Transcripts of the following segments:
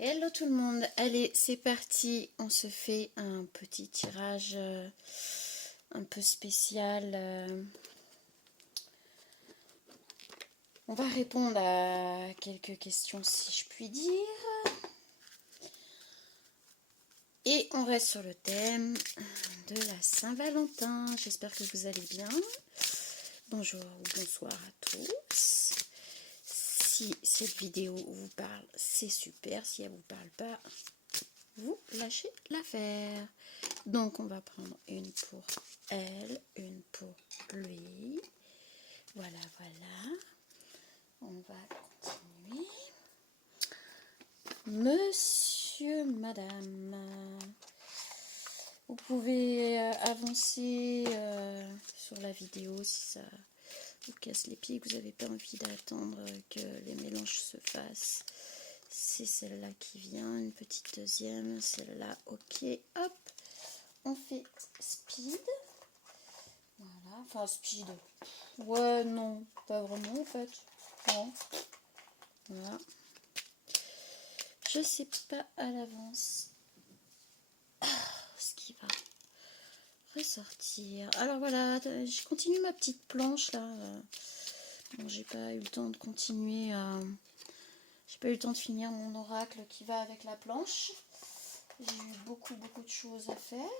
Hello tout le monde, allez c'est parti, on se fait un petit tirage un peu spécial. On va répondre à quelques questions si je puis dire. Et on reste sur le thème de la Saint-Valentin. J'espère que vous allez bien. Bonjour ou bonsoir à tous. Si cette vidéo vous parle, c'est super. Si elle ne vous parle pas, vous lâchez l'affaire. Donc on va prendre une pour elle, une pour lui. Voilà, voilà. On va continuer. Monsieur, madame, vous pouvez avancer sur la vidéo si ça vous casse les pieds, que vous n'avez pas envie d'attendre que les mélanges se fassent. C'est celle-là qui vient, une petite deuxième, celle-là, ok, hop. On fait speed. Voilà, enfin speed. Ouais, non, pas vraiment en fait. Non. Voilà. Je sais pas à l'avance ce qui va ressortir. Alors voilà, je continue ma petite planche là. Bon, j'ai pas eu le temps de continuer. J'ai pas eu le temps de finir mon oracle qui va avec la planche. J'ai eu beaucoup de choses à faire.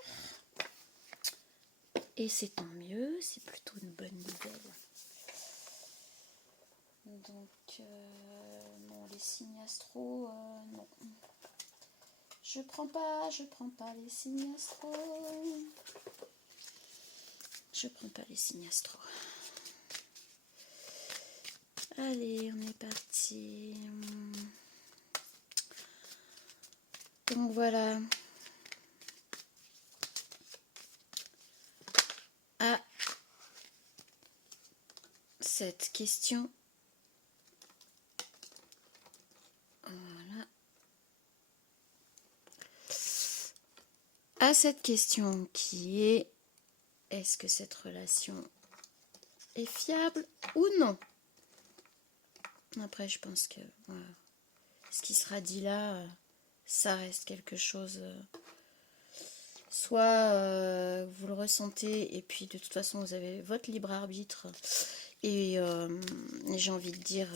Et c'est tant mieux, c'est plutôt une bonne nouvelle. Donc, non, les signes astro, non. Je prends pas les signes astro. Je prends pas les signes astro. Allez, on est parti. Donc voilà. À cette question. Voilà. À cette question qui est: est-ce que cette relation est fiable ou non? Après, je pense que voilà, ce qui sera dit là, ça reste quelque chose. Soit vous le ressentez et puis de toute façon vous avez votre libre arbitre. Et j'ai envie de dire,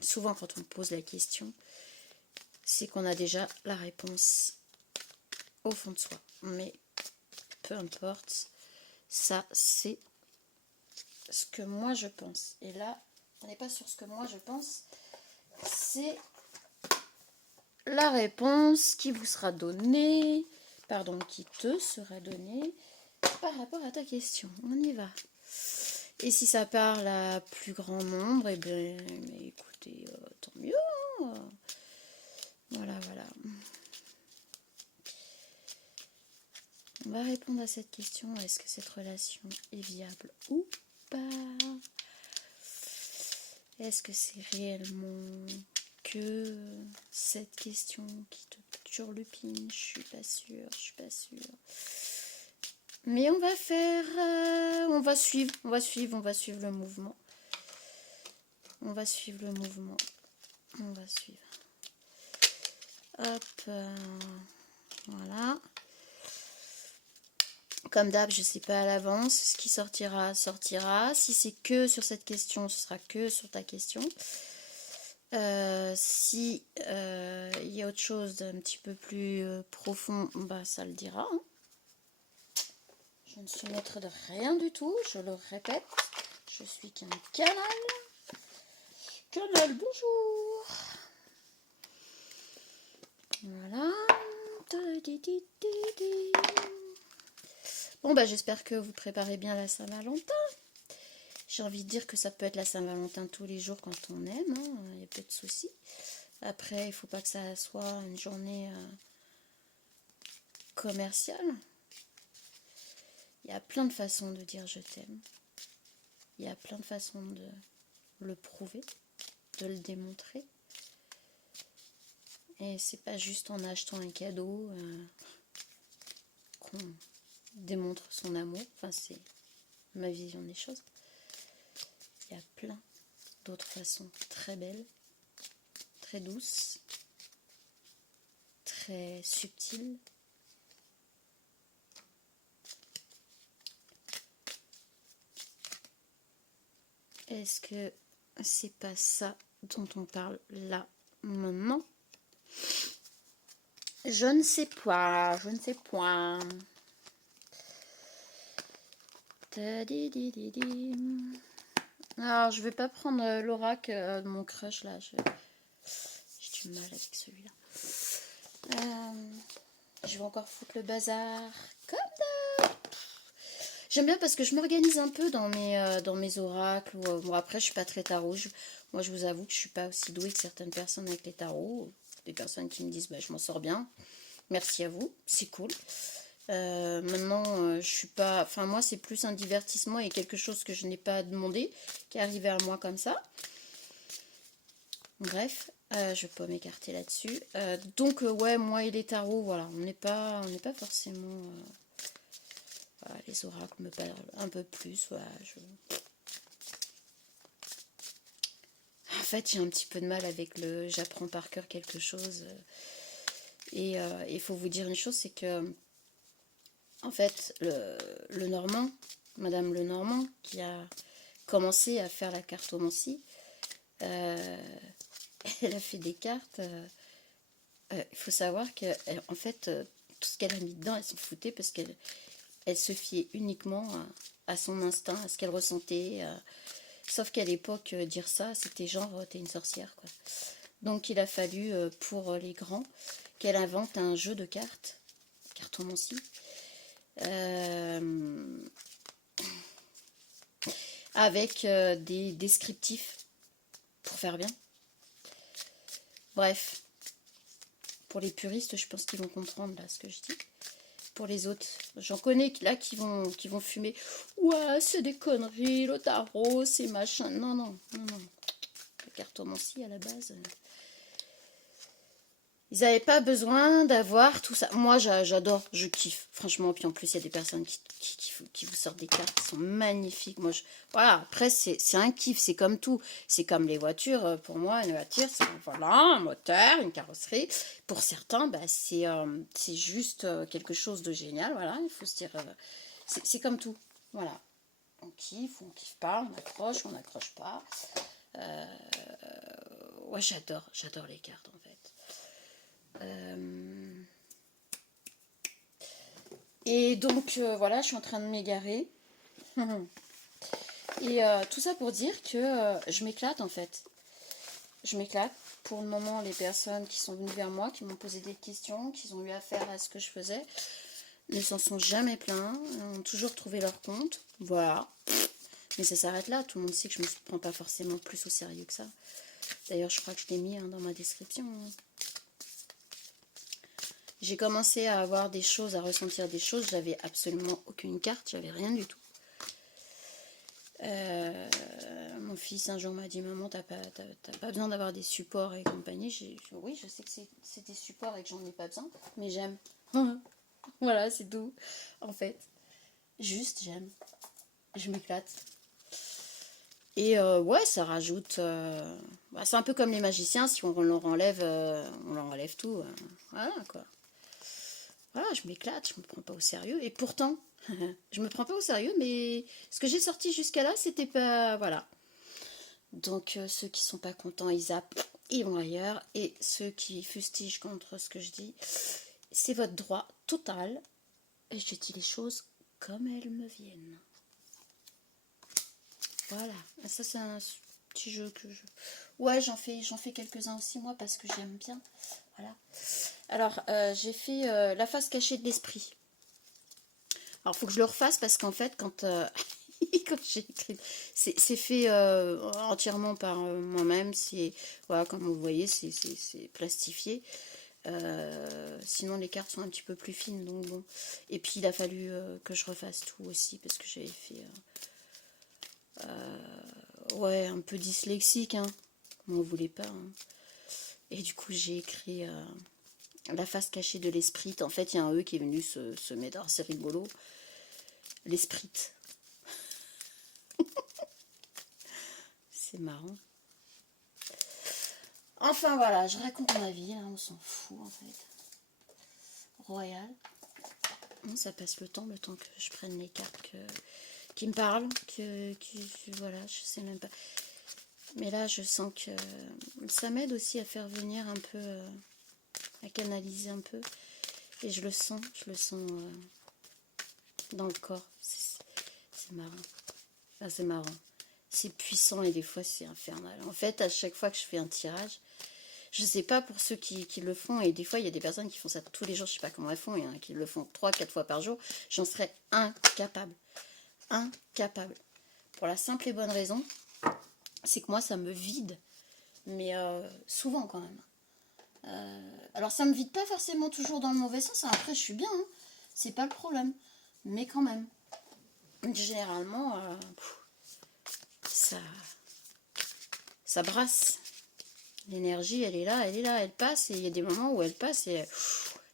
souvent quand on pose la question, c'est qu'on a déjà la réponse au fond de soi. Mais peu importe, ça c'est ce que moi je pense. Et là, on n'est pas sur ce que moi je pense, c'est la réponse qui vous sera donnée, pardon, qui te sera donnée par rapport à ta question. On y va. Et si ça parle à plus grand nombre, eh bien, écoutez, tant mieux. Hein. Voilà, voilà. On va répondre à cette question. Est-ce que cette relation est viable ou pas? Est-ce que c'est réellement que cette question qui te turlupine? Je suis pas sûre, je suis pas sûre. Mais on va faire, on va suivre le mouvement. On va suivre le mouvement. On va suivre. Hop, voilà. Comme d'hab, je ne sais pas à l'avance. Ce qui sortira, sortira. Si c'est que sur cette question, ce sera que sur ta question. Si il y a autre chose d'un petit peu plus profond, bah ça le dira. Hein. Je ne suis maître de rien du tout, je le répète. Je suis qu'un canal. Canal, bonjour. Voilà. Bon, bah j'espère que vous préparez bien la Saint-Valentin. J'ai envie de dire que ça peut être la Saint-Valentin tous les jours quand on aime, il n'y a pas de souci. Après, il ne faut pas que ça soit une journée commerciale. Il y a plein de façons de dire je t'aime. Il y a plein de façons de le prouver, de le démontrer. Et c'est pas juste en achetant un cadeau qu'on démontre son amour. Enfin, c'est ma vision des choses. Il y a plein d'autres façons très belles, très douces, très subtil. Est-ce que c'est pas ça dont on parle là, maintenant? Je ne sais pas, je ne sais point. Alors, je vais pas prendre l'oracle de mon crush là. J'ai du mal avec celui-là. Je vais encore foutre le bazar. Comme d'hab. J'aime bien parce que je m'organise un peu dans mes oracles. Bon, après, je suis pas très tarot. Moi, je vous avoue que je suis pas aussi douée que certaines personnes avec les tarots. Des personnes qui me disent, bah, je m'en sors bien. Merci à vous, c'est cool. Maintenant, je suis pas... Enfin, moi, c'est plus un divertissement et quelque chose que je n'ai pas demandé, qui est arrivé à moi comme ça. Bref, je vais pas m'écarter là-dessus. Donc, ouais, moi et les tarots, voilà, on n'est pas forcément... voilà, les oracles me parlent un peu plus, voilà, En fait, j'ai un petit peu de mal avec le... J'apprends par cœur quelque chose. Et il faut vous dire une chose, c'est que... En fait, le Normand, Madame Le Normand, qui a commencé à faire la cartomancie, elle a fait des cartes. Il faut savoir que, en fait, tout ce qu'elle a mis dedans, elle s'en foutait parce qu'elle se fiait uniquement à son instinct, à ce qu'elle ressentait. Sauf qu'à l'époque, dire ça, c'était genre, t'es une sorcière, quoi. Donc, il a fallu, pour les grands, qu'elle invente un jeu de cartes, cartomancie, avec des descriptifs pour faire bien. Bref, pour les puristes, je pense qu'ils vont comprendre là ce que je dis. Pour les autres, j'en connais là qui vont fumer. Ouais, c'est des conneries, le tarot, c'est machin. Non, non, non, non. La cartomancie à la base. Ils n'avaient pas besoin d'avoir tout ça. Moi, j'adore, je kiffe, franchement. Puis en plus, il y a des personnes qui vous sortent des cartes qui sont magnifiques. Moi, voilà, après, c'est un kiff, c'est comme tout. C'est comme les voitures. Pour moi, une voiture, c'est voilà, un moteur, une carrosserie. Pour certains, bah, c'est juste quelque chose de génial. Voilà, il faut se dire, c'est comme tout. Voilà, on kiffe pas, on n'accroche pas. Ouais, j'adore les cartes, en fait. Et donc voilà, je suis en train de m'égarer. Et tout ça pour dire que je m'éclate en fait. Je m'éclate. Pour le moment, les personnes qui sont venues vers moi, qui m'ont posé des questions, qui ont eu affaire à ce que je faisais, ne s'en sont jamais plaints, ont toujours trouvé leur compte. Voilà. Mais ça s'arrête là. Tout le monde sait que je ne me prends pas forcément plus au sérieux que ça. D'ailleurs, je crois que je l'ai mis dans ma description. J'ai commencé à avoir des choses, à ressentir des choses. J'avais absolument aucune carte, j'avais rien du tout. Mon fils un jour m'a dit, maman, t'as pas besoin d'avoir des supports et compagnie. Oui, je sais que c'est des supports et que j'en ai pas besoin, mais j'aime. Voilà, c'est tout. En fait, juste j'aime. Je m'éclate. Et ouais, ça rajoute... bah, c'est un peu comme les magiciens, si on leur enlève tout. Voilà, quoi. Voilà, je m'éclate, je me prends pas au sérieux. Et pourtant, je me prends pas au sérieux, mais ce que j'ai sorti jusqu'à là, c'était pas... Voilà. Donc, ceux qui sont pas contents, ils zappent, ils vont ailleurs. Et ceux qui fustigent contre ce que je dis, c'est votre droit total. Et je dis les choses comme elles me viennent. Voilà. Ça, c'est un petit jeu que je... Ouais, j'en fais quelques-uns aussi, moi, parce que j'aime bien. Voilà. Alors, j'ai fait la face cachée de l'esprit. Alors, il faut que je le refasse parce qu'en fait, quand j'ai écrit, c'est fait entièrement par moi-même. Voilà, comme vous voyez, c'est plastifié. Sinon, les cartes sont un petit peu plus fines, donc bon. Et puis, il a fallu que je refasse tout aussi parce que j'avais fait, ouais, un peu dyslexique, hein. M'en voulez pas. Hein. Et du coup, j'ai écrit la face cachée de l'esprit. En fait, il y a un E qui est venu se mettre. Alors, c'est rigolo. L'esprit. C'est marrant. Enfin, voilà, je raconte ma vie, là, on s'en fout, en fait. royal. Ça passe le temps que je prenne les cartes qui me parlent, voilà, je sais même pas. Mais là, je sens que ça m'aide aussi à faire venir un peu, à canaliser un peu. Et je le sens dans le corps. C'est marrant. Enfin, c'est marrant. C'est puissant et des fois c'est infernal. En fait, à chaque fois que je fais un tirage, je sais pas pour ceux qui le font, et des fois il y a des personnes qui font ça tous les jours, je sais pas comment elles font, il y en a qui le font 3-4 fois par jour, j'en serais incapable. Incapable. Pour la simple et bonne raison, c'est que moi ça me vide, mais souvent quand même. Alors ça me vide pas forcément toujours dans le mauvais sens, hein. Après je suis bien, hein. C'est pas le problème, mais quand même. Généralement, ça brasse. L'énergie, elle est là, elle passe, et il y a des moments où elle passe, et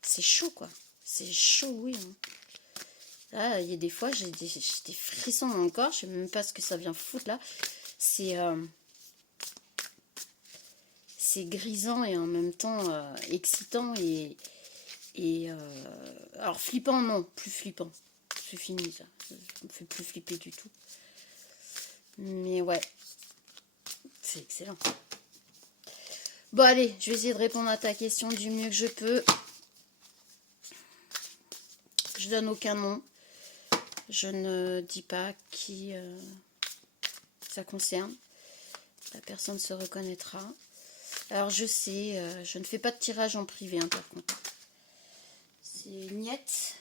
c'est chaud, quoi. C'est chaud, oui. Hein. Là, il y a des fois, j'ai des frissons dans le corps, je sais même pas ce que ça vient foutre, là. C'est grisant et en même temps excitant, alors flippant, non, plus flippant. C'est fini, ça. Ça me fait plus flipper du tout. Mais ouais, c'est excellent. Bon, allez, je vais essayer de répondre à ta question du mieux que je peux. Je donne aucun nom. Je ne dis pas qui ça concerne. La personne se reconnaîtra. Alors, je sais, je ne fais pas de tirage en privé, hein, par contre. C'est niette.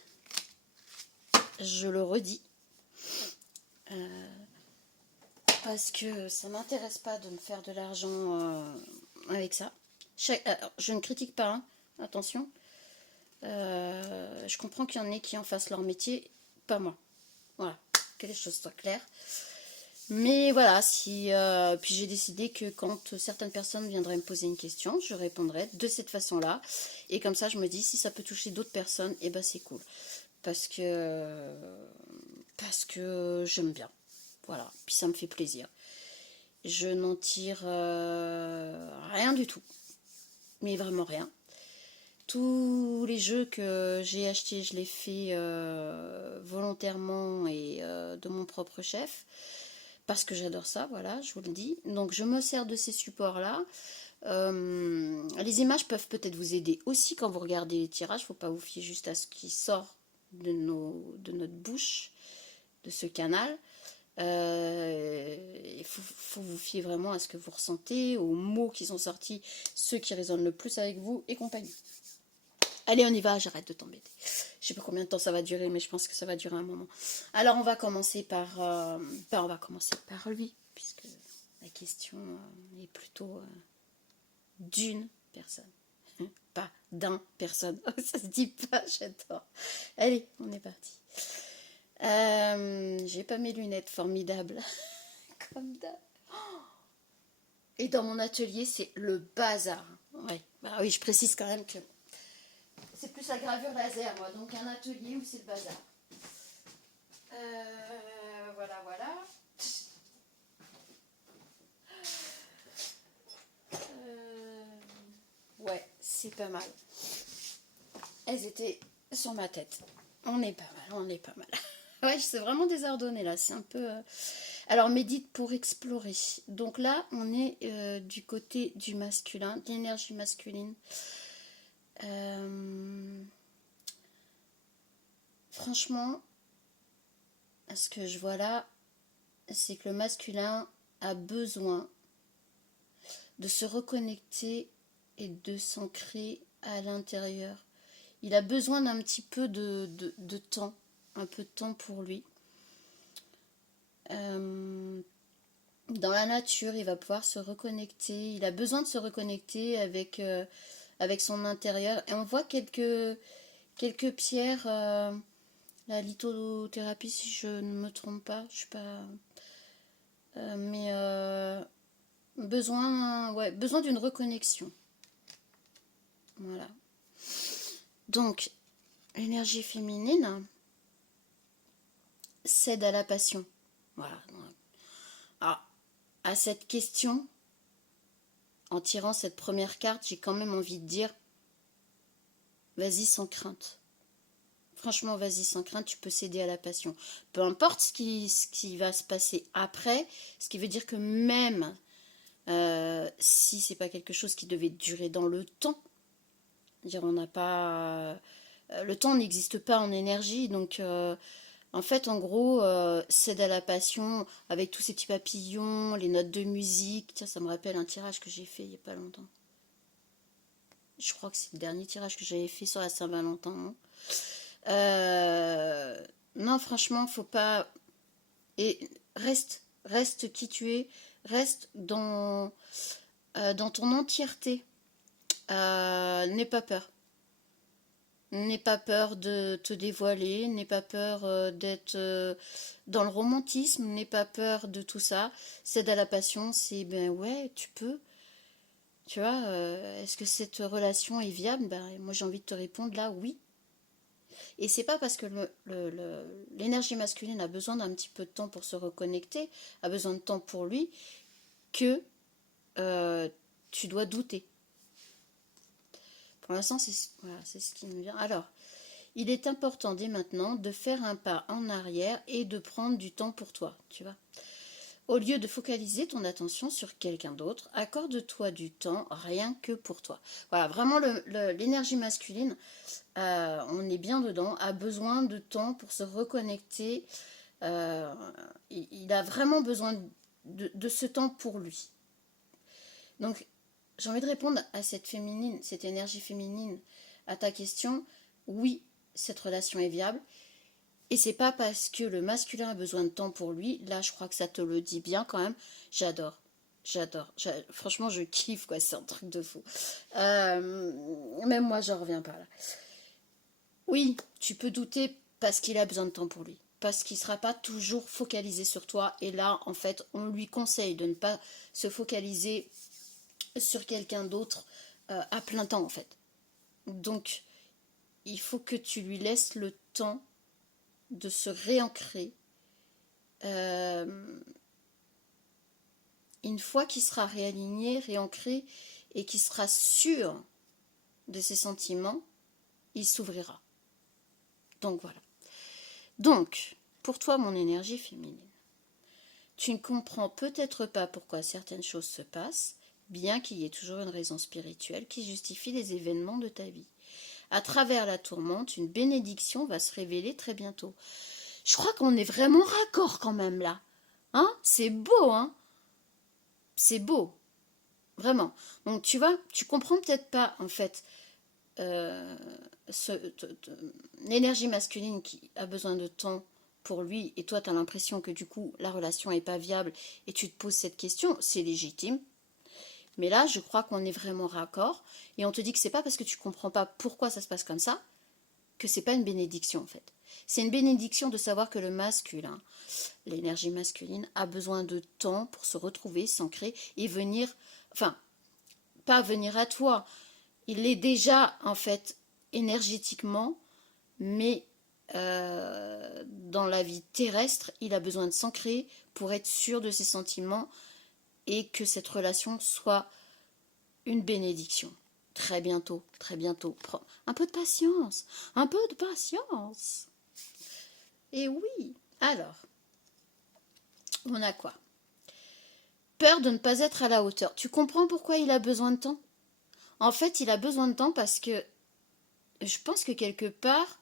Je le redis. Parce que ça m'intéresse pas de me faire de l'argent avec ça. Je ne critique pas, hein, attention. Je comprends qu'il y en ait qui en fassent leur métier, pas moi. Voilà, que les choses soient claires. Mais voilà, puis j'ai décidé que quand certaines personnes viendraient me poser une question, je répondrais de cette façon-là. Et comme ça, je me dis, si ça peut toucher d'autres personnes, et ben c'est cool. Parce que j'aime bien. Voilà, puis ça me fait plaisir. Je n'en tire rien du tout. Mais vraiment rien. Tous les jeux que j'ai achetés, je les fais volontairement et de mon propre chef. Parce que j'adore ça, voilà, je vous le dis. Donc je me sers de ces supports-là. Les images peuvent peut-être vous aider aussi quand vous regardez les tirages. Il ne faut pas vous fier juste à ce qui sort de notre bouche, de ce canal. Il faut vous fier vraiment à ce que vous ressentez, aux mots qui sont sortis, ceux qui résonnent le plus avec vous et compagnie. Allez, on y va, j'arrête de t'embêter. Je sais pas combien de temps ça va durer, mais je pense que ça va durer un moment. Alors, on va commencer par lui, puisque la question est plutôt d'une personne. Pas d'un personne. Oh, ça se dit pas, j'adore. Allez, on est parti. J'ai pas mes lunettes, formidable. Comme d'hab. Et dans mon atelier, c'est le bazar. Ouais. Bah oui, je précise quand même que c'est plus la gravure laser, moi. Donc un atelier où c'est le bazar. Voilà, voilà. Ouais, c'est pas mal. Elles étaient sur ma tête. On est pas mal, on est pas mal. Ouais, c'est vraiment désordonné là. C'est un peu... Alors, médite pour explorer. Donc là, on est du côté du masculin, de l'énergie masculine. Franchement, ce que je vois là, c'est que le masculin a besoin de se reconnecter et de s'ancrer à l'intérieur. Il a besoin d'un petit peu de temps, un peu de temps pour lui. Dans la nature, il va pouvoir se reconnecter. Il a besoin de se reconnecter avec son intérieur. Et on voit quelques pierres. La lithothérapie, si je ne me trompe pas, je sais pas. Besoin d'une reconnexion. Voilà. Donc, l'énergie féminine cède à la passion. Voilà. Alors, à cette question, en tirant cette première carte, j'ai quand même envie de dire, vas-y sans crainte. franchement, vas-y sans crainte, tu peux céder à la passion. Peu importe ce qui va se passer après, ce qui veut dire que même si c'est pas quelque chose qui devait durer dans le temps, dire on n'a pas... le temps n'existe pas en énergie, donc en fait, en gros, cède à la passion avec tous ces petits papillons, les notes de musique. Tiens, ça me rappelle un tirage que j'ai fait il y a pas longtemps. Je crois que c'est le dernier tirage que j'avais fait sur la Saint-Valentin. Hein. Non, franchement, faut pas. Et reste qui tu es, reste dans ton entièreté. N'aie pas peur. N'aie pas peur de te dévoiler, n'aie pas peur d'être dans le romantisme, n'aie pas peur de tout ça. Cède à la passion, c'est ben ouais, tu peux. Tu vois, est-ce que cette relation est viable? Ben, moi j'ai envie de te répondre là, oui. Et c'est pas parce que l'énergie masculine a besoin d'un petit peu de temps pour se reconnecter, a besoin de temps pour lui, que euh, tu dois douter. Pour l'instant, voilà, c'est ce qui me vient. Alors, il est important dès maintenant de faire un pas en arrière et de prendre du temps pour toi, tu vois. Au lieu de focaliser ton attention sur quelqu'un d'autre, accorde-toi du temps rien que pour toi. Voilà, vraiment l'énergie masculine, on est bien dedans, a besoin de temps pour se reconnecter. Il a vraiment besoin de ce temps pour lui. Donc, j'ai envie de répondre à cette énergie féminine, à ta question. Oui, cette relation est viable. Et c'est pas parce que le masculin a besoin de temps pour lui. Là, je crois que ça te le dit bien quand même. J'adore. Franchement, je kiffe, quoi. C'est un truc de fou. Même moi, j'en reviens pas là. Oui, tu peux douter parce qu'il a besoin de temps pour lui. Parce qu'il ne sera pas toujours focalisé sur toi. Et là, en fait, on lui conseille de ne pas se focaliser sur quelqu'un d'autre à plein temps, en fait. Donc, il faut que tu lui laisses le temps de se réancrer. Une fois qu'il sera réaligné, réancré et qu'il sera sûr de ses sentiments, il s'ouvrira. Donc voilà. Donc, pour toi, mon énergie féminine, tu ne comprends peut-être pas pourquoi certaines choses se passent, bien qu'il y ait toujours une raison spirituelle qui justifie les événements de ta vie. À travers la tourmente, une bénédiction va se révéler très bientôt. Je crois qu'on est vraiment raccord quand même là. Hein? C'est beau, hein? C'est beau. Vraiment. Donc tu vois, tu comprends peut-être pas en fait euh, l'énergie masculine qui a besoin de temps pour lui et toi tu as l'impression que du coup la relation n'est pas viable et tu te poses cette question, c'est légitime. Mais là, je crois qu'on est vraiment raccord et on te dit que c'est pas parce que tu comprends pas pourquoi ça se passe comme ça que c'est pas une bénédiction en fait. C'est une bénédiction de savoir que le masculin, l'énergie masculine, a besoin de temps pour se retrouver, s'ancrer et venir, enfin, pas venir à toi. Il est déjà en fait énergétiquement, mais dans la vie terrestre, il a besoin de s'ancrer pour être sûr de ses sentiments et que cette relation soit une bénédiction. Très bientôt, très bientôt. Prends un peu de patience, un peu de patience. Et oui, alors, on a quoi? Peur de ne pas être à la hauteur. Tu comprends pourquoi il a besoin de temps? En fait, il a besoin de temps parce que je pense que quelque part,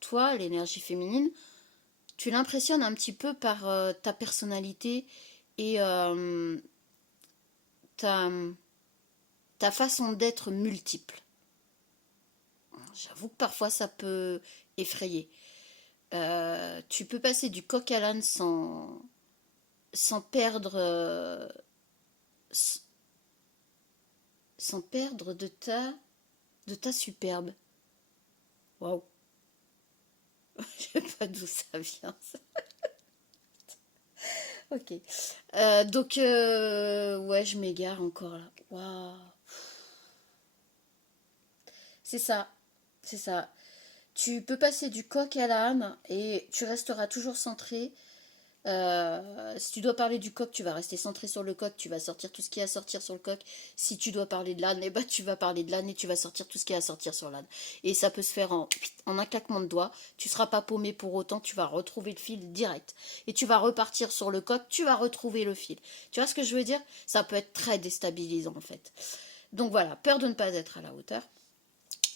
toi, l'énergie féminine, tu l'impressionnes un petit peu par ta personnalité et ta, ta façon d'être multiple. J'avoue que parfois ça peut effrayer. Tu peux passer du coq à l'âne sans perdre sans perdre de ta superbe. Waouh. Je sais pas d'où ça vient. Ça. Ok. Donc ouais, je m'égare encore là. Waouh. C'est ça. C'est ça. Tu peux passer du coq à l'âne et tu resteras toujours centré Si tu dois parler du coq, tu vas rester centré sur le coq, tu vas sortir tout ce qui est à sortir sur le coq. Si tu dois parler de l'âne, eh ben, tu vas parler de l'âne et tu vas sortir tout ce qui est à sortir sur l'âne. Et ça peut se faire en un claquement de doigts. Tu ne seras pas paumé pour autant, tu vas retrouver le fil direct. Et tu vas repartir sur le coq, tu vas retrouver le fil. Tu vois ce que je veux dire? Ça peut être très déstabilisant en fait. Donc voilà, peur de ne pas être à la hauteur.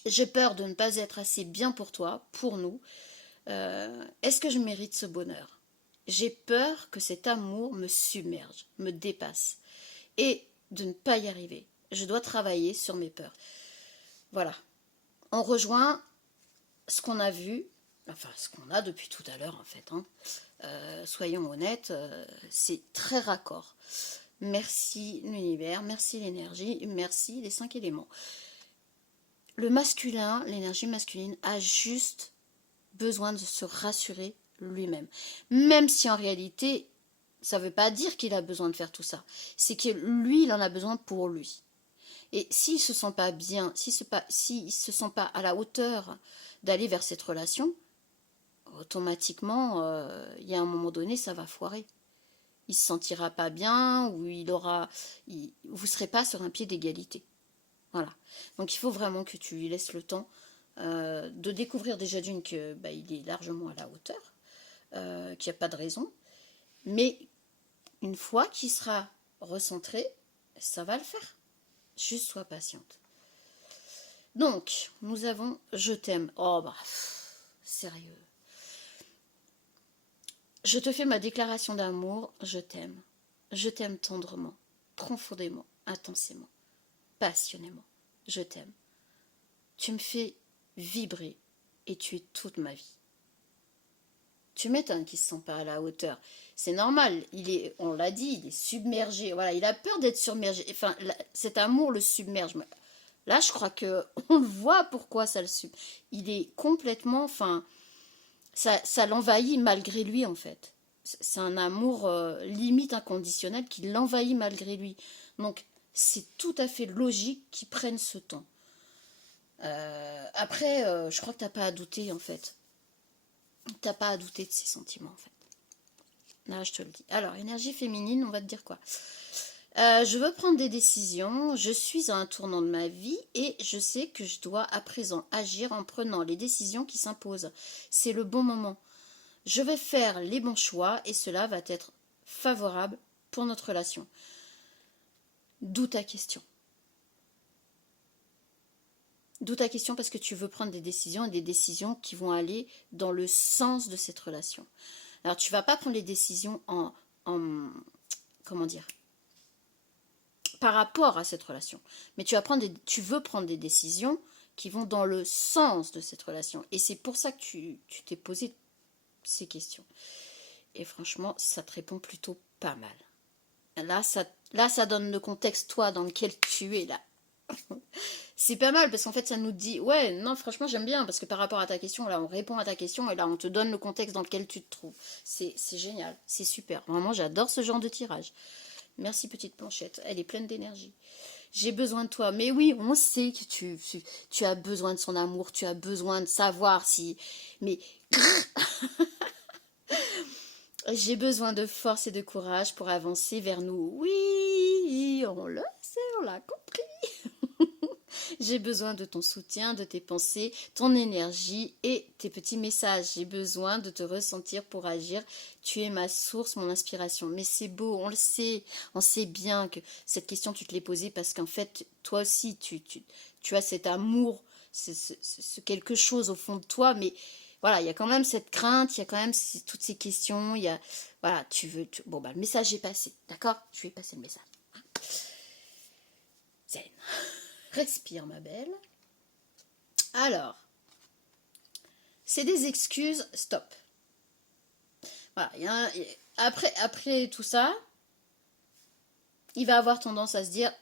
J'ai peur de ne pas être assez bien pour toi, pour nous. Est-ce que je mérite ce bonheur? J'ai peur que cet amour me submerge, me dépasse. Et de ne pas y arriver. Je dois travailler sur mes peurs. Voilà. On rejoint ce qu'on a vu, enfin ce qu'on a depuis tout à l'heure en fait. Soyons honnêtes, c'est très raccord. Merci l'univers, merci l'énergie, merci les 5 éléments. Le masculin, l'énergie masculine, a juste besoin de se rassurer lui-même. Même si en réalité, ça ne veut pas dire qu'il a besoin de faire tout ça. C'est que lui, il en a besoin pour lui. Et s'il ne se sent pas bien, s'il ne se sent pas à la hauteur d'aller vers cette relation, automatiquement, il y a un moment donné, ça va foirer. Il ne se sentira pas bien ou vous ne serez pas sur un pied d'égalité. Voilà. Donc il faut vraiment que tu lui laisses le temps de découvrir déjà d'une que il est largement à la hauteur, qu'il n'y a pas de raison. Mais une fois qu'il sera recentré, ça va le faire. Juste sois patiente. Donc, nous avons je t'aime. Oh bah, sérieux. Je te fais ma déclaration d'amour, je t'aime. Je t'aime tendrement, profondément, intensément, passionnément. Je t'aime. Tu me fais vibrer et tu es toute ma vie. Tu m'étonnes qu'il ne se sent pas à la hauteur. C'est normal, on l'a dit, il est submergé. Voilà, il a peur d'être submergé. Enfin, cet amour le submerge. Là, je crois que on voit pourquoi ça le submerge. Il est complètement, enfin, ça l'envahit malgré lui en fait. C'est un amour limite inconditionnel qui l'envahit malgré lui. Donc, c'est tout à fait logique qu'il prenne ce temps. Après, je crois que t'as pas à douter en fait. T'as pas à douter de ses sentiments en fait. Là, je te le dis. Alors, énergie féminine, on va te dire quoi? Je veux prendre des décisions, je suis à un tournant de ma vie et je sais que je dois à présent agir en prenant les décisions qui s'imposent. C'est le bon moment. Je vais faire les bons choix et cela va être favorable pour notre relation. D'où ta question. D'où ta question parce que tu veux prendre des décisions et des décisions qui vont aller dans le sens de cette relation. Alors tu vas pas prendre les décisions en comment dire, par rapport à cette relation, mais tu veux prendre des décisions qui vont dans le sens de cette relation. Et c'est pour ça que tu t'es posé ces questions. Et franchement, ça te répond plutôt pas mal. Là, ça donne le contexte, toi, dans lequel tu es là. C'est pas mal parce qu'en fait ça nous dit ouais non franchement j'aime bien parce que par rapport à ta question là on répond à ta question et là on te donne le contexte dans lequel tu te trouves. C'est génial, c'est super, vraiment j'adore ce genre de tirage. Merci petite planchette, elle est pleine d'énergie. J'ai besoin de toi, mais oui on sait que tu as besoin de son amour, tu as besoin de savoir si mais j'ai besoin de force et de courage pour avancer vers nous. Oui on le sait, on l'a compris. J'ai besoin de ton soutien, de tes pensées, ton énergie et tes petits messages. J'ai besoin de te ressentir pour agir. Tu es ma source, mon inspiration. Mais c'est beau, on le sait. On sait bien que cette question, tu te l'es posée parce qu'en fait, toi aussi, tu as cet amour, ce quelque chose au fond de toi. Mais voilà, il y a quand même cette crainte, il y a quand même toutes ces questions. Voilà, bon, le message est passé. D'accord? Je lui ai passé le message. Zen. Respire, ma belle. Alors, c'est des excuses, stop. Voilà, après tout ça, il va avoir tendance à se dire,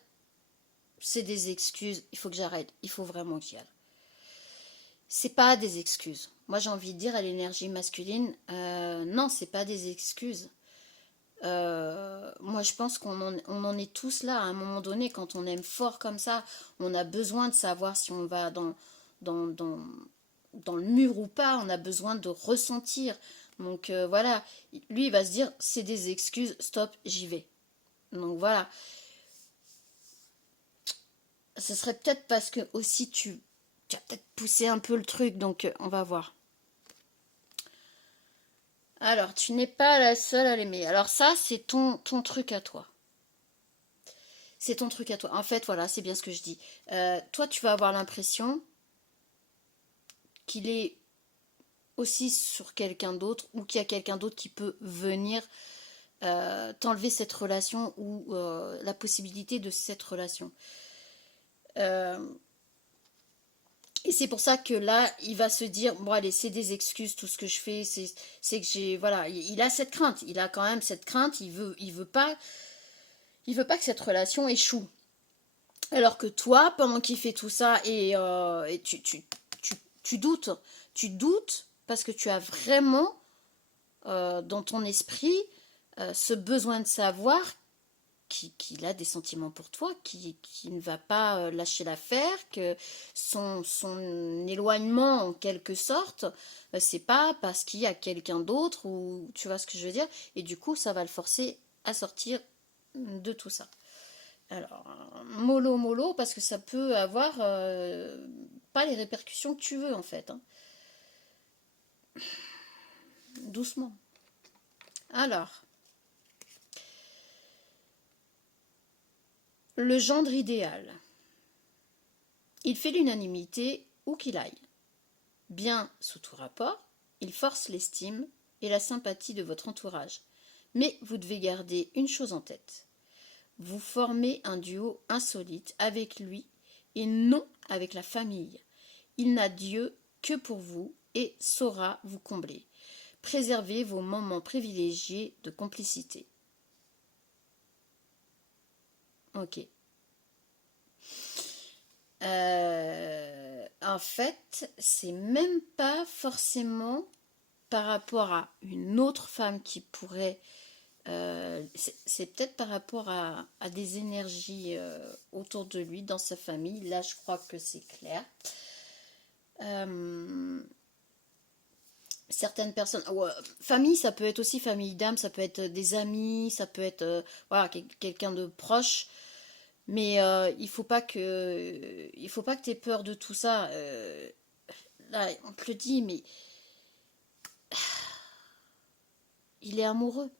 c'est des excuses, il faut que j'arrête, il faut vraiment que j'y aille. C'est pas des excuses. Moi, j'ai envie de dire à l'énergie masculine, non, c'est pas des excuses. Moi je pense qu'on en est tous là à un moment donné quand on aime fort comme ça, on a besoin de savoir si on va dans le mur ou pas, on a besoin de ressentir, Donc voilà, lui il va se dire c'est des excuses, stop, j'y vais. Donc voilà. Ce serait peut-être parce que aussi tu as peut-être poussé un peu le truc, donc on va voir. Alors, tu n'es pas la seule à l'aimer. Alors ça, c'est ton truc à toi. C'est ton truc à toi. En fait, voilà, c'est bien ce que je dis. Toi, tu vas avoir l'impression qu'il est aussi sur quelqu'un d'autre ou qu'il y a quelqu'un d'autre qui peut venir t'enlever cette relation ou la possibilité de cette relation. Euh, et c'est pour ça que là, il va se dire, bon allez, c'est des excuses, tout ce que je fais, c'est que j'ai, voilà, il a cette crainte, il a quand même cette crainte, il veut pas que cette relation échoue. Alors que toi, pendant qu'il fait tout ça, et tu doutes parce que tu as vraiment dans ton esprit ce besoin de savoir qu'il a des sentiments pour toi, qui ne va pas lâcher l'affaire, que son éloignement en quelque sorte, c'est pas parce qu'il y a quelqu'un d'autre, ou tu vois ce que je veux dire, et du coup ça va le forcer à sortir de tout ça. Alors, mollo, parce que ça peut avoir pas les répercussions que tu veux en fait. Hein. Doucement. Alors, le gendre idéal. Il fait l'unanimité où qu'il aille. Bien sous tout rapport, il force l'estime et la sympathie de votre entourage. Mais vous devez garder une chose en tête. Vous formez un duo insolite avec lui et non avec la famille. Il n'a Dieu que pour vous et saura vous combler. Préservez vos moments privilégiés de complicité. Ok. En fait, c'est même pas forcément par rapport à une autre femme qui pourrait... c'est peut-être par rapport à des énergies autour de lui, dans sa famille. Là, je crois que c'est clair. Certaines personnes... Ouais, famille, ça peut être aussi famille d'âme, ça peut être des amis, ça peut être voilà, quelqu'un de proche. Mais il faut pas que tu aies peur de tout ça. Là, on te le dit, mais il est amoureux.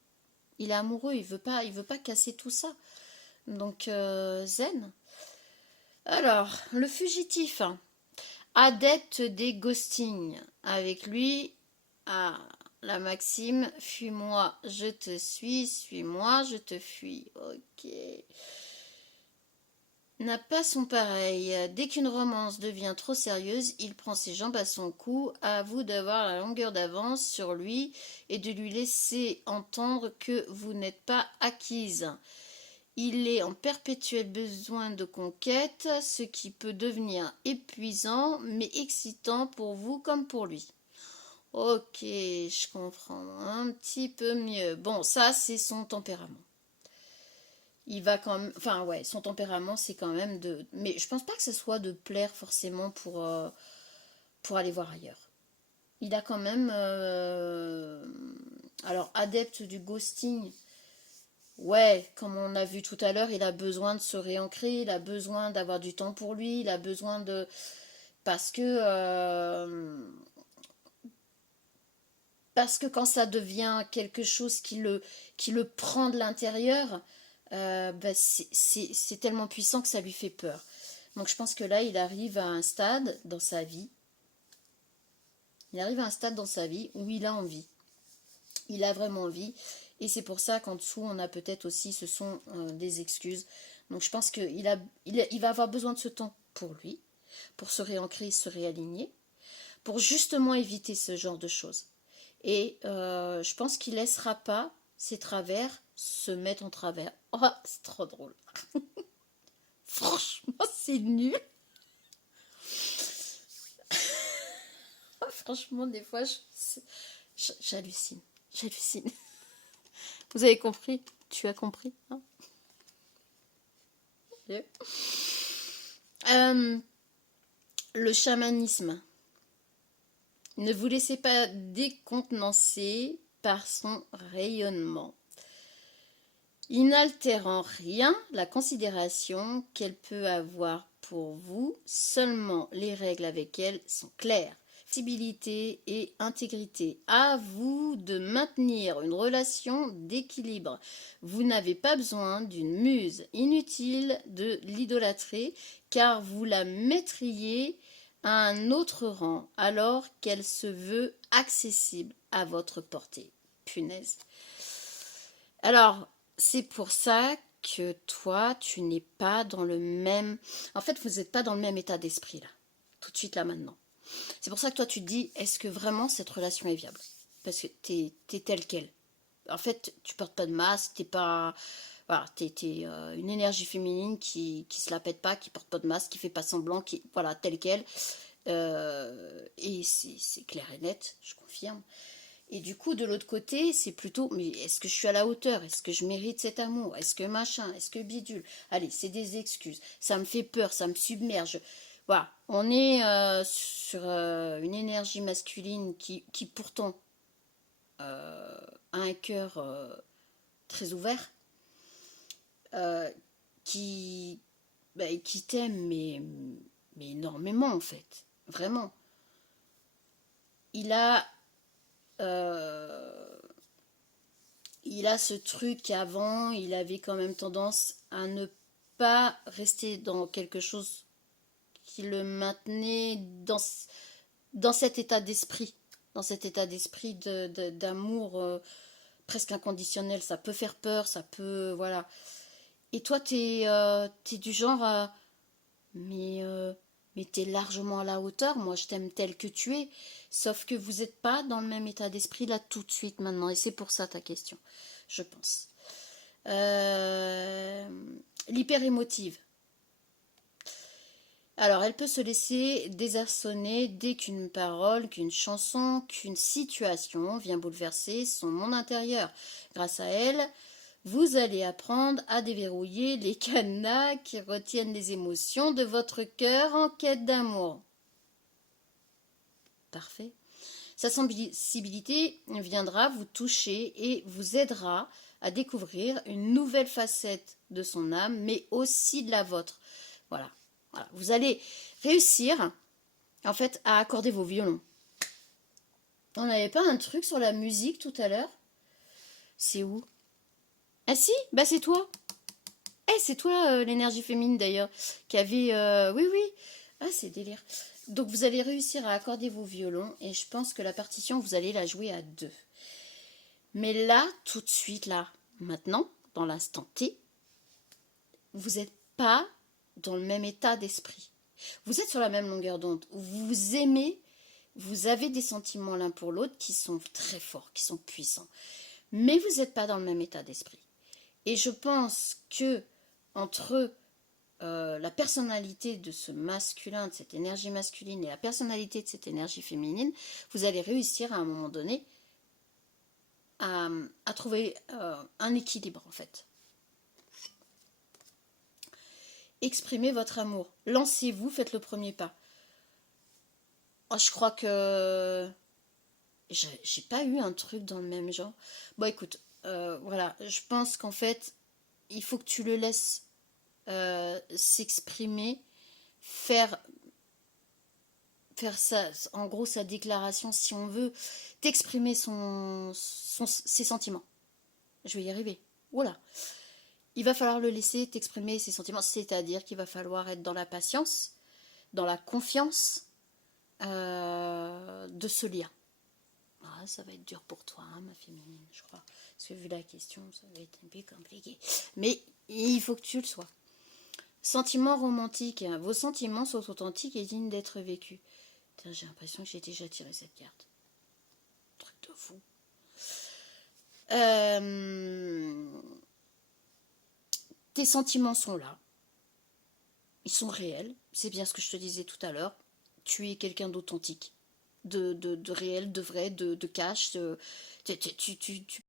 Il est amoureux, il veut pas casser tout ça. Donc, zen. Alors, le fugitif, hein. Adepte des ghostings. Avec lui, ah, la maxime, fuis-moi, je te suis-moi, je te fuis. Ok. N'a pas son pareil. Dès qu'une romance devient trop sérieuse, il prend ses jambes à son cou. À vous d'avoir la longueur d'avance sur lui et de lui laisser entendre que vous n'êtes pas acquise. Il est en perpétuel besoin de conquête, ce qui peut devenir épuisant mais excitant pour vous comme pour lui. Ok, je comprends un petit peu mieux. Bon, ça c'est son tempérament. Il va quand même, enfin ouais, son tempérament c'est quand même de, mais je pense pas que ce soit de plaire forcément pour aller voir ailleurs. Il a quand même, alors adepte du ghosting, ouais, comme on a vu tout à l'heure, il a besoin de se réancrer, il a besoin d'avoir du temps pour lui, il a besoin de, parce que quand ça devient quelque chose qui le prend de l'intérieur, bah, c'est tellement puissant que ça lui fait peur. Donc je pense que là, il arrive à un stade dans sa vie. Il arrive à un stade dans sa vie où il a envie. Il a vraiment envie. Et c'est pour ça qu'en dessous, on a peut-être aussi, ce sont des excuses. Donc je pense qu'il va avoir besoin de ce temps pour lui, pour se réancrer, se réaligner, pour justement éviter ce genre de choses. Et je pense qu'il ne laissera pas ses travers se mettre en travers. Oh, c'est trop drôle. Franchement, c'est nul. Franchement, des fois, j'hallucine. J'hallucine. Vous avez compris? Tu as compris, hein? Le chamanisme. Ne vous laissez pas décontenancer par son rayonnement. Il n'altère en rien la considération qu'elle peut avoir pour vous, seulement les règles avec elle sont claires. Flexibilité et intégrité. À vous de maintenir une relation d'équilibre. Vous n'avez pas besoin d'une muse. Inutile de l'idolâtrer car vous la mettriez à un autre rang alors qu'elle se veut accessible à votre portée. Punaise. Alors, c'est pour ça que toi, tu n'es pas dans le même... En fait, vous n'êtes pas dans le même état d'esprit, là. Tout de suite, là, maintenant. C'est pour ça que toi, tu te dis, est-ce que vraiment cette relation est viable? Parce que t'es tel quel. En fait, tu portes pas de masque, t'es pas... Voilà, t'es une énergie féminine qui se la pète pas, qui porte pas de masque, qui fait pas semblant, qui... Voilà, tel quel. Et c'est clair et net, je confirme. Et du coup, de l'autre côté, c'est plutôt, mais est-ce que je suis à la hauteur? Est-ce que je mérite cet amour? Est-ce que machin? Est-ce que bidule? Allez, c'est des excuses. Ça me fait peur, ça me submerge. Voilà, on est sur une énergie masculine qui pourtant a un cœur très ouvert, euh, qui, qui t'aime, mais énormément en fait. Vraiment. Il a... euh, il a ce truc qu'avant, il avait quand même tendance à ne pas rester dans quelque chose qui le maintenait dans cet état d'esprit. Dans cet état d'esprit d'amour presque inconditionnel. Ça peut faire peur, ça peut... Voilà. Et toi, t'es du genre à... Mais t'es largement à la hauteur. Moi, je t'aime tel que tu es. Sauf que vous n'êtes pas dans le même état d'esprit là tout de suite maintenant. Et c'est pour ça ta question, je pense. L'hyper émotive. Alors, elle peut se laisser désarçonner dès qu'une parole, qu'une chanson, qu'une situation vient bouleverser son monde intérieur. Grâce à elle, vous allez apprendre à déverrouiller les cadenas qui retiennent les émotions de votre cœur en quête d'amour. Parfait. Sa sensibilité viendra vous toucher et vous aidera à découvrir une nouvelle facette de son âme, mais aussi de la vôtre. Voilà. Voilà. Vous allez réussir, en fait, à accorder vos violons. On n'avait pas un truc sur la musique tout à l'heure? C'est où? Ah si, bah c'est toi. Eh, c'est toi l'énergie féminine d'ailleurs, qui avait... Oui, oui. Ah, c'est délire. Donc vous allez réussir à accorder vos violons et je pense que la partition, vous allez la jouer à deux. Mais là, tout de suite, là, maintenant, dans l'instant T, vous n'êtes pas dans le même état d'esprit. Vous êtes sur la même longueur d'onde. Vous vous aimez, vous avez des sentiments l'un pour l'autre qui sont très forts, qui sont puissants. Mais vous n'êtes pas dans le même état d'esprit. Et je pense que entre la personnalité de ce masculin, de cette énergie masculine et la personnalité de cette énergie féminine, vous allez réussir à un moment donné à trouver un équilibre en fait. Exprimez votre amour. Lancez-vous, faites le premier pas. Oh, je crois que j'ai pas eu un truc dans le même genre. Bon, écoute, voilà, je pense qu'en fait, il faut que tu le laisses s'exprimer, faire ça, en gros, sa déclaration, si on veut, t'exprimer ses sentiments. Je vais y arriver. Voilà. Il va falloir le laisser t'exprimer ses sentiments, c'est-à-dire qu'il va falloir être dans la patience, dans la confiance de ce lien. Ah, ça va être dur pour toi, hein, ma féminine, je crois. Parce que vu la question, ça va être un peu compliqué. Mais il faut que tu le sois. Sentiments romantiques. Vos sentiments sont authentiques et dignes d'être vécus. J'ai l'impression que j'ai déjà tiré cette carte. Truc de fou. Tes sentiments sont là. Ils sont réels. C'est bien ce que je te disais tout à l'heure. Tu es quelqu'un d'authentique. De réel, de vrai, de cash. Tu